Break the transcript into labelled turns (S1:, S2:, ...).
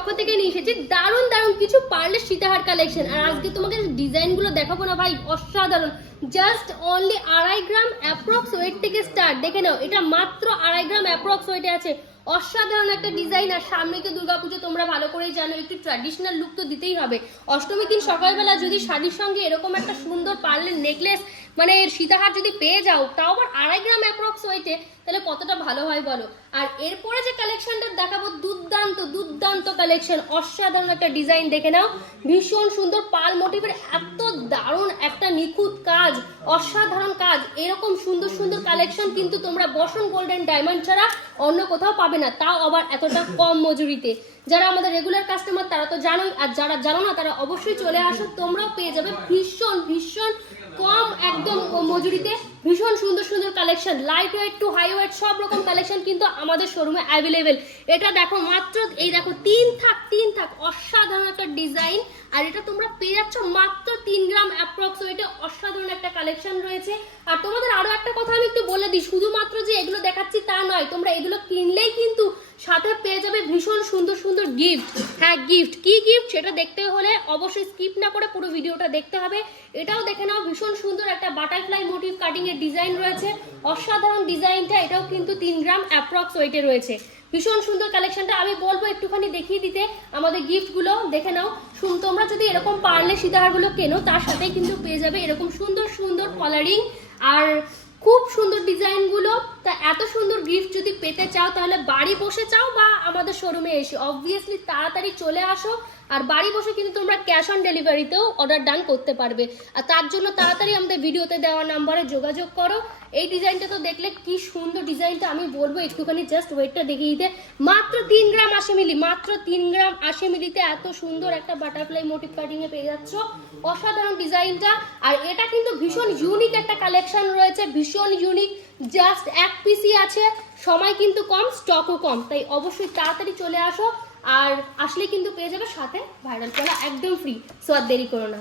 S1: পক্ষ থেকে নিয়ে এসেছি। দারুণ দারুণ কিছু পার্লের সীতাহার কালেকশন আর আজকে তোমাকে ডিজাইনগুলো দেখাবো না ভাই, অসাধারণ। জাস্ট অনলি আড়াই গ্রাম অ্যাপ্রক্স ওয়েট থেকে স্টার্ট দেখে নাও, এটা মাত্র আড়াই গ্রাম অ্যাপ্রক্স ওয়েটে আছে। অসাধারণ একটা ডিজাইন আর সামনে তো দুর্গাপুজো তোমরা ভালো করেই জানো, একটু ট্র্যাডিশনাল লুক তো দিতেই হবে। অষ্টমীর দিন সকালবেলা যদি শাড়ির সঙ্গে এরকম একটা সুন্দর পার্লের নেকলেস মানে সীতাহার যদি পেয়ে যাও, তাও আবার আড়াই গ্রাম অ্যাপ্রক্স হয়েছে তাহলে কতটা ভালো হয় বলো? আর এরপরে যে কালেকশনটা দেখাবো, দুর্দান্ত দুর্দান্ত কালেকশন অসাধারণ একটা ডিজাইন দেখে নাও। ভীষণ সুন্দর, পাল মোটিভের এত দারুণ একটা নিখুঁত অসাধারণ কাজ। এরকম সুন্দর সুন্দর কালেকশন কিন্তু তোমরা বসন গোল্ডেন ডায়মন্ড ছাড়া অন্য কোথাও পাবে না। তাও আবার এতটা কম মজুরিতে। যারা আমাদের রেগুলার কাস্টমার তারা তো জানোই, আর যারা জানো না, তারা অবশ্যই চলে আসো। তোমরাও পেয়ে যাবে ভীষণ ভীষণ কম একদম মজুরিতে ভীষণ সুন্দর সুন্দর collection light weight to high weight সব রকম কালেকশন কিন্তু আমাদের শোরুমে অ্যাভেলেবেল এটা দেখো মাত্র, এই দেখো তিন থাক তিন থাক, অসাধারণ একটা ডিজাইন আর এটা তোমরা পেয়ে যাচ্ছ মাত্র তিন গ্রাম অ্যাপ্রক্স কালেকশন রয়েছে। আর তোমাদের আরও একটা কথা আমি একটু বলে দিই, শুধুমাত্র যে এগুলো দেখাচ্ছি তা নয়, তোমরা এগুলো কিনলেই কিন্তু সাথে পেয়ে যাবে ভীষণ সুন্দর সুন্দর গিফট হ্যাঁ গিফট কি গিফট সেটা দেখতে হলে অবশ্যই স্কিপ না করে পুরো ভিডিওটা দেখতে হবে। এটাও দেখে নাও, ভীষণ সুন্দর একটা বাটারফ্লাই মোটিভ কাটিং এর ডিজাইন রয়েছে। অসাধারণ ডিজাইনটা এটাও কিন্তু তিন গ্রাম অ্যাপ্রক্স ওয়েটে রয়েছে। ভীষণ সুন্দর কালেকশনটা আমি বলব একটুখানি দেখিয়ে দিতে। আমাদের গিফটগুলো দেখে নাও। শুন, তোমরা যদি এরকম পারলে সীতাহারগুলো কেনো, তার সাথে কিন্তু পেয়ে যাবে এরকম সুন্দর সুন্দর কালারিং আর খুব সুন্দর ডিজাইনগুলো তা এত সুন্দর গিফট যদি পেতে চাও, তাহলে বাড়ি বসে চাও বা আমাদের শোরুমে এসে? অবভিয়াসলি তাড়াতাড়ি চলে আসো আর বাড়ি বসে কিন্তু তোমরা ক্যাশ অন ডেলিভারিতেও অর্ডার ডান করতে পারবে। আর তার জন্য তাড়াতাড়ি আমাদের ভিডিওতে দেওয়া নাম্বারে যোগাযোগ করো। এই ডিজাইনটা তো দেখলে কি সুন্দর ডিজাইনটা আমি বলব, একটুখানি জাস্ট ওয়েটটা দেখিয়ে দিতে। মাত্র তিন গ্রাম আশি মিলি, মাত্র তিন গ্রাম আশি মিলিতে এত সুন্দর একটা বাটারফ্লাই মোটিভ কাটিংয়ে পেয়ে যাচ্ছ। অসাধারণ ডিজাইনটা আর এটা কিন্তু ভীষণ ইউনিক একটা কালেকশন রয়েছে, ভীষণ ইউনিক জাস্ট এক পিসি আছে, সময় কিন্তু কম স্টকও কম, তাই অবশ্যই তাড়াতাড়ি চলে আসো, আর আসলে কিন্তু পেয়ে যাবে সাথে ভাইরাল করা একদম ফ্রি সো আর দেরি করো না।